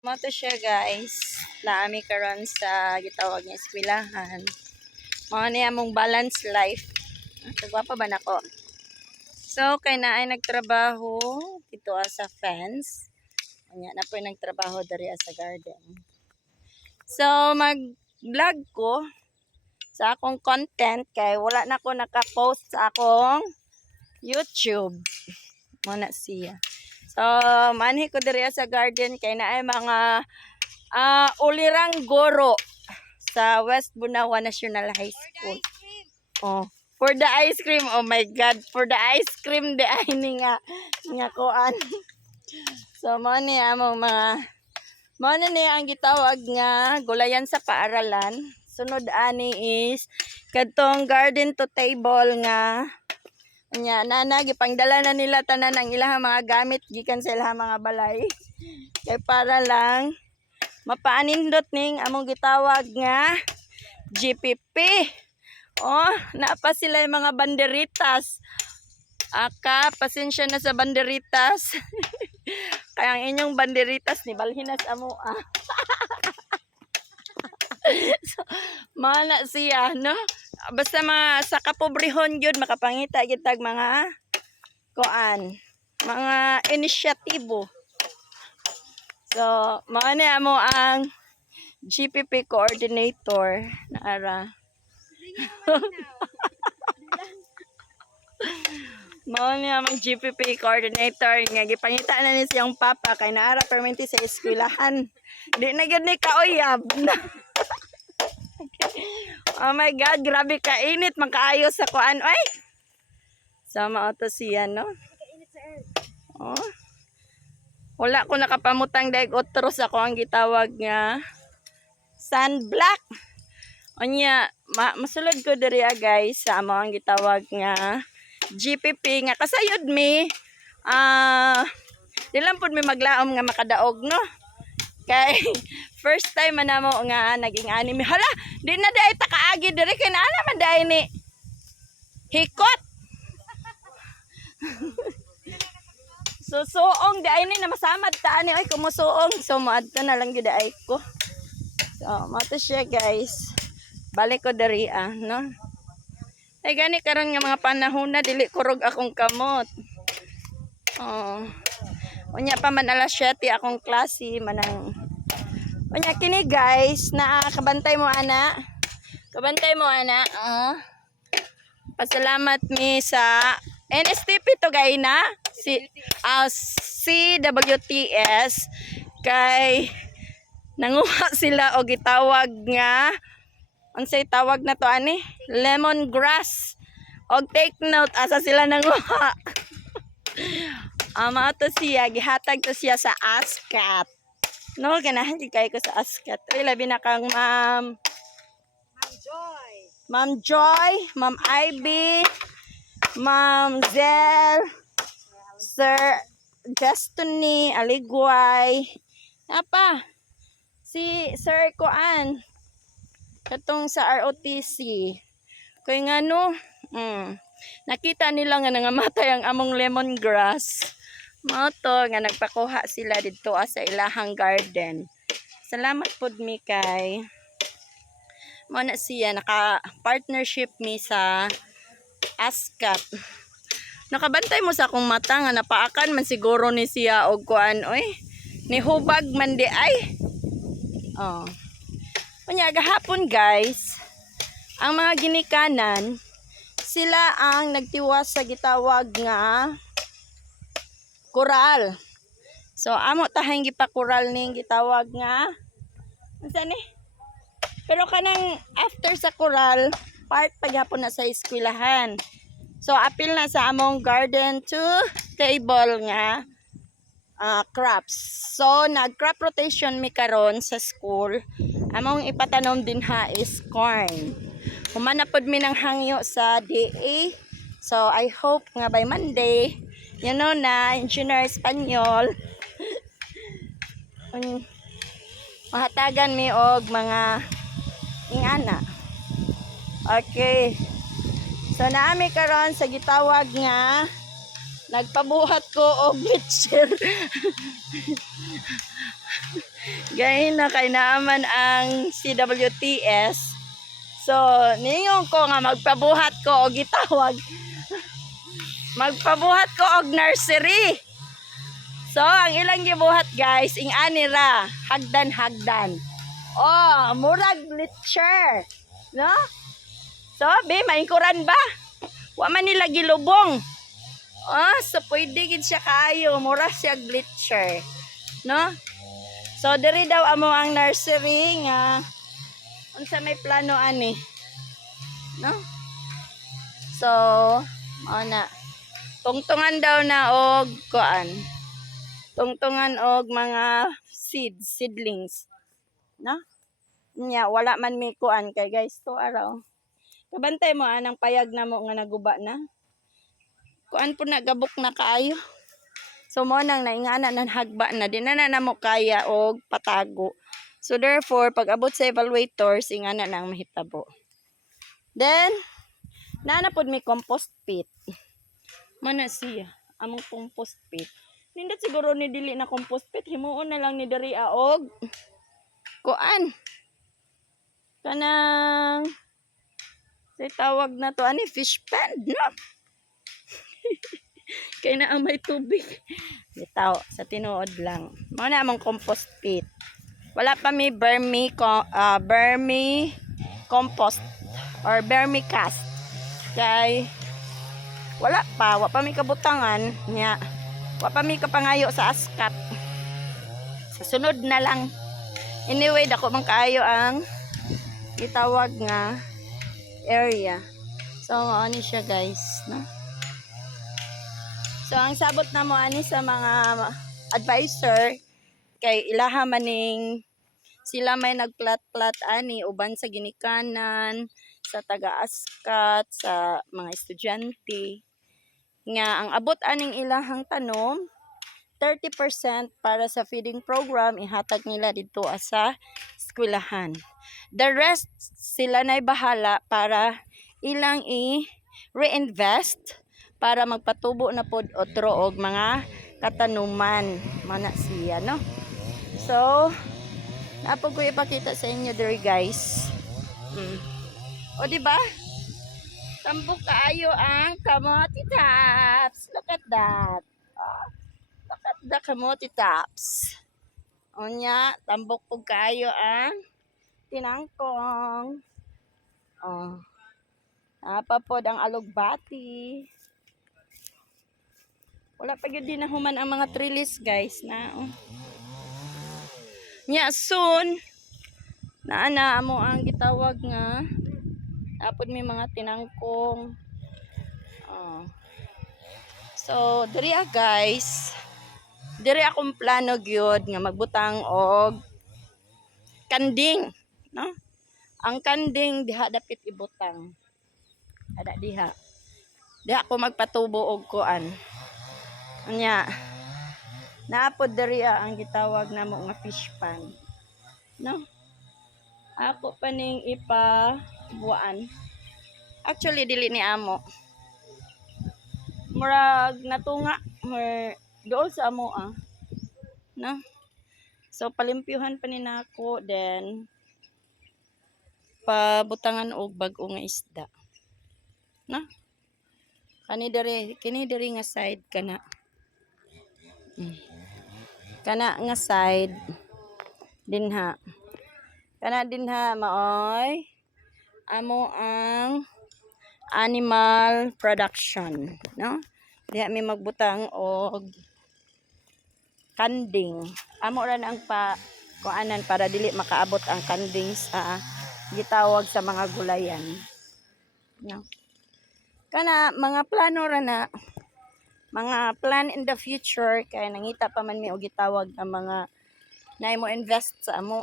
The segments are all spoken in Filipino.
Moto siya guys. Naami karon sa gitawag nga eskwelahan. Mao ni among balance life. Kagwapa ba nako? So kay naay nagtrabaho dito sa fence. Anya na po nagtrabaho diri sa garden. So mag-vlog ko sa akong content kay wala na ko naka-post sa akong YouTube. Mo na siya. So, manhi ko diri sa garden kay naay mga ulirang guro sa West Bunawa National High School. Oh, for the ice cream. Oh my God, for the ice cream de ay ni nga kuan. So, mo ni among mga ni ang gitawag nga gulayan sa paaralan. Sunod ani is kadtong garden to table nga nya nana gipangdala na nila tanan ang ilahang mga gamit gikan sa ilahang mga balay kay para lang mapaanindot ning among gitawag nga GPP. Oh, naapa sila yung mga banderitas. Pasensya na sa banderitas. Kaya ang inyong banderitas ni balhinas amo so, mana siya, no? Basta mga sa kapobrehon yun, makapangita kitag mga kuan, mga inisyatibo. So, maani amo ang GPP coordinator na ara. Maani among GPP coordinator nga gipangita na ni siyang papa kay naara permanente sa eskwelahan. Di na gyud ni kauyab. Oh my God, grabe ka init, magkaayo sa kuan oy. Sama auto siya, no? Oh. Wala ko nakapamutang daig otros ako ang gitawag nga sunblock. Onya, masulod ko diri guys sa amo ang gitawag nga GPP nga kasayod mi dilam pud mi maglaom nga makadaog, no? Kay first time man namo nga naging anime. Hala, di na day takaagi diri kay naa man day ni hikot. Suong day ni na masamad ta ani oy kumusuong. So moadto na lang gyud ay ko. So mato siya guys. Balik ko diri no. Ay gani karon nga mga panahon na dili kurog akong kamot. Oh. Unya pa man alas 7 akong klase manang. Unya kini guys, kabantay mo ana. Kabantay mo ana. Pasalamat mi sa NSTP to gay na CWTS kay nanguha sila og gitawag nga unsay tawag na to ani? Lemongrass. Og take note asa sila nanguha. Ama to siya, gihatag to siya sa ASCAT. No, ganahan di kay ko sa ASCAT. Ay, labi na kang Ma'am Joy, Ma'am Ivy, Ma'am Zel, Sir Destiny, Aligway. Apa? Si Sir Kuan. Katong sa ROTC. Kaya nga no, nakita nila nga nangamatay ang among lemongrass. Moto nga nagpakuha sila dito sa ilahang garden. Salamat pod mi kay mo na siya naka-partnership mi sa ASCAT. Nakabantay mo sa akong mata nga napaakan man siguro ni siya og kuan oy. Ni hubag man di ay. Oh. Unya gahapon guys, ang mga ginikanan sila ang nagtiwas sa gitawag nga koral. So amo tahang gipakoral ning gitawag nga unsa ni? Pero kanang after sa koral, part pagyapon na sa eskwelahan. So apil na sa among garden to table nga crops. So nag-crop rotation mi karon sa school. Among ipatanom din ha is corn. Humanapod mi ng hangyo sa DA. So I hope nga by Monday na engineer Espanyol mahatagan mi og mga ingana. Okay. So naami karon sa gitawag nga nagpabuhat ko og mixture. Gay na kay naaman ang CWTS. So, ningon ko nga magpabuhat ko og gitawag. Magpabuhat ko og nursery. So, ang ilang gibuhat guys, ing anira, hagdan-hagdan. Oh, murag glitcher. No? So, be, maingkuran ba? Wa man nila gilubong. Oh, so pwede gid siya kaayo, mura siya glitcher. No? So, diri daw amo ang nursery nga unsa may plano ani. No? So, mao na. Tungtungan daw na og kuan. Tungtungan og mga seedlings. No? Nya wala man may kuan kay guys to araw. Kabantay mo anang payag na mo nga naguba na. Kuan po na gabok na kaayo. So mo nang naingana nan hagba na di na mo kaya og patago. So therefore pag abot sa evaluators ingana nang mahitabo. Then nanapod may compost pit. Mana siya among compost pit. Nindot siguro ni dili na compost pit himuon na lang ni diri og kuan. Kanang say tawag na to ani fish pond no. Kaya na ang may tubig. Bitaw, sa tinuod lang. Mga na among compost pit. Wala pa may vermi compost or vermicast. Kay wala pa may kabutangan niya. Wala pa may kapangayo sa askat. Sa sunod na lang. Anyway, dako man kaayo ang itawag nga area. So, ano siya guys, no? So, ang sabot na mo ani sa mga advisor kay ilaha maning sila may nagplat-plat ani uban sa ginikanan, sa taga-askat, sa mga estudyante nga ang abot aning ilahang tanom 30% para sa feeding program ihatag nila dito sa eskwelahan. The rest sila na'y bahala para ilang i-reinvest para magpatubo na pod otro og mga katanuman mana siya no. So napo ko ipakita sa inyo diri guys. O di ba? Tambok kaayo ang kamote tops. Look at that. Look at the kamote tops. Onya, tambok pug kaayo ang tinangkong. Oh. Napapod ang alugbati. Wala pa gyud din nahuman ang mga trellis guys na nya soon naana amo ang gitawag nga apod may mga tinangkong. So diri guys, diri akong plano gyud nga magbutang og kanding, no? Ang kanding diha dapit ibutang. Ada diha. Diha ko magpatubo og kuan. Anya naapod diri ang gitawag namo nga fish pond. No? Ako pa ning ipabuan. Actually dili ni amo. Murag natunga dool sa amo no? So palimpyuhan pa ni nako then pabutangan og bag-o nga isda. No? Kini diri nga side kana. Kana nga side dinha. Kana dinha maoy amo ang animal production, no? Diha mi magbutang og kanding. Amo ra ang kuanan para dili makaabot ang kanding sa gitawag sa mga gulayan. No? Kana mga plano ra na mga plan in the future kay nangita pa man mi og gitawag ang mga nay mo invest sa amo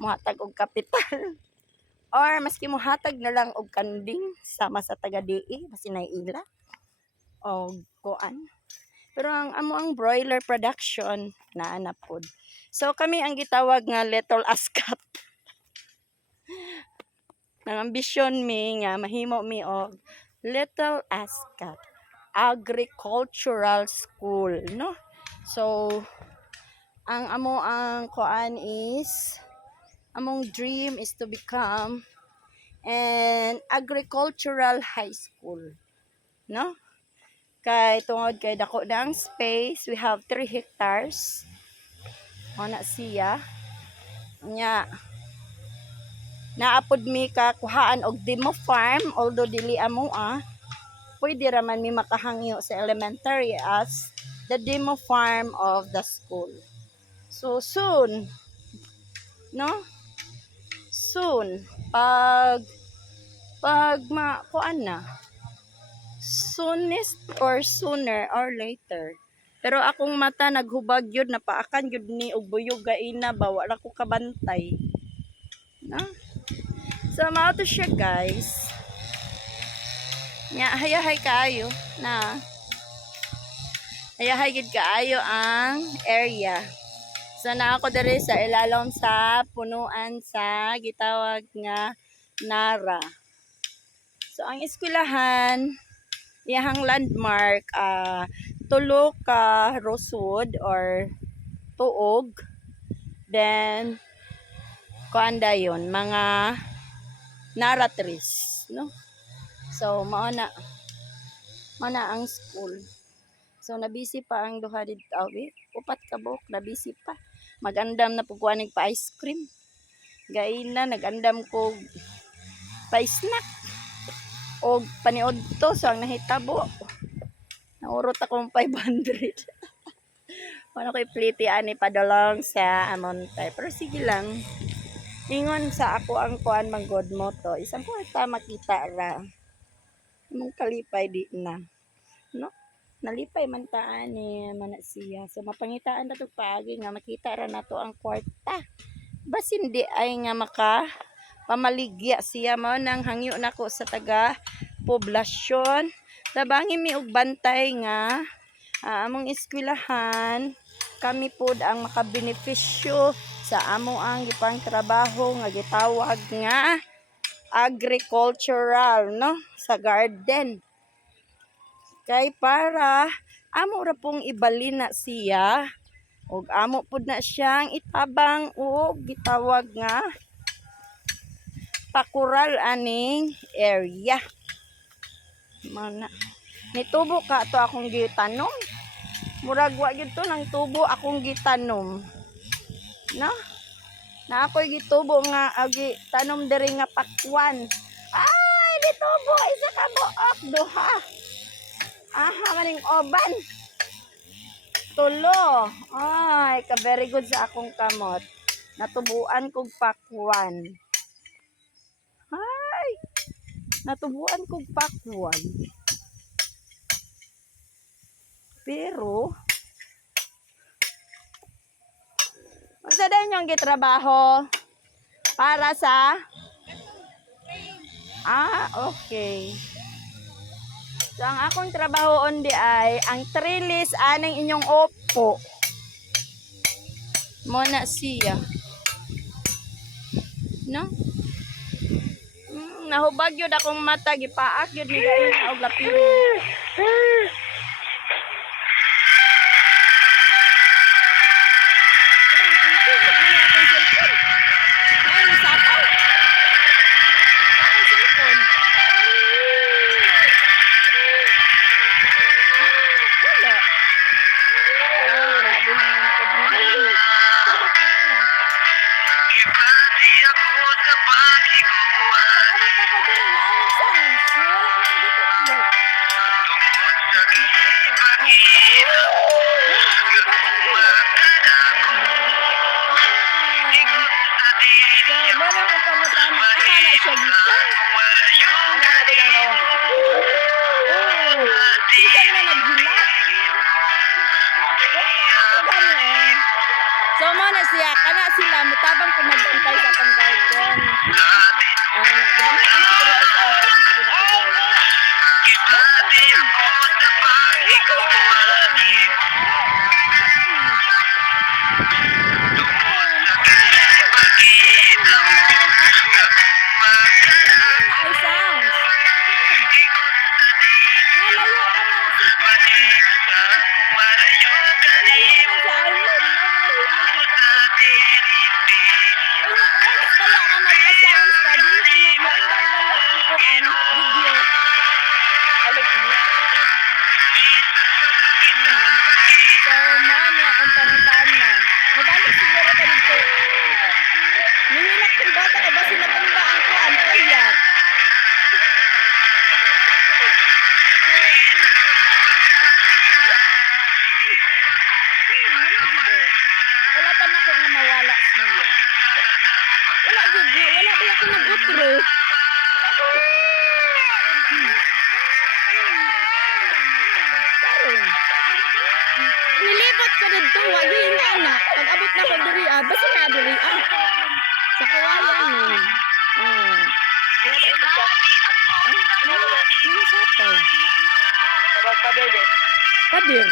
mohatag og kapital or maski mohatag na lang og kanding sama sa taga-DE basi naiila og kuan. Pero ang amo ang broiler production naa pod. So kami ang gitawag nga little askat. Nang ambisyon mi nga mahimo mi og little askat agricultural school, no? So ang kuan is among dream is to become an agricultural high school, no? Kay tungod kay dako na ang space, we have 3 hectares. O na siya. Nya naapod mi ka kuhaan og demo farm, although dili amo pwede raman mi makahangyo sa elementary as the demo farm of the school. So soon, no? Soon, pag kuan na, soonest or sooner or later. Pero akong mata naghubag yun, napaakan yun ni og buyog gaina ba, wala ko kabantay. No? So, mao to siya guys. Nya, hayahay kaayo na. Hayahay gid kaayo ang area. So, na ako diri sa ilalom sa punuan sa gitawag nga Nara. So, ang eskwelahan, iyahang landmark, tulo ka rosud or tuog. Then, kuanda yun, mga Nara trees, no? So, mauna ang school. So, nabisi pa ang duha dito. Upat ka buok, nabisi pa. Magandam na pagkuhanig pa ice cream. Gaina, nagandam ko pa snack. O paniod to, so ang nahitabo. Naurot akong 500. Paano ko ipliti ani padalong sa amontay. Pero sige lang. Ingon sa ako ang kuan manggod mo to. Isang kwarta makita ra. Mong kalipay di na. No? Nalipay man taan ni mana siya. So mapangitaan na to paagi nga makita ra nato ang kwarta. Bas hindi ay nga pamaligya siya mo nang hangyo nako sa taga poblasyon. Tabangi mi og bantay nga among eskwelahan kami pod ang makabenepisyo sa amo ang gipang trabaho nga gitawag nga agricultural, no, sa garden. Kay para amo ra pong ibalin na siya og amo pud na siyang itabang og gitawag nga pakural aning area. Mana nitubo ka to akong gitanom. Murag wa gyud to nang tubo akong gitanom. No? Na ako'y gitubo nga agi tanom diri nga pakwan. Ay, ditubo isa ka buok duha. Aha, maning oban. Tulo. Ay, ka very good sa akong kamot. Natubuan kog pakwan. Ay, natubuan kog pakwan. Pero, unsa din yung gitrabaho? Para sa? Okay. So, ang akong trabaho di ay, ang trellis aning inyong opo. Muna siya. No? Nahubag yun akong mata, gipaak yun ni gayon na og lapin. So mo na siya, kana sila mutabang kung magbantay sa atong garden. Gibantaan siguro ito sa akin. bata ka ba sinatanda ang kuan payat. Wala pa na ko nga mawala siya. Wala gud nga, wala ba ako nag-utro. Karon. Nilibot ko dito, wa gyud nga ana. Pag abot na ko diri basta na diri sa kawayan mo. Oh. Ano sa to? Padir.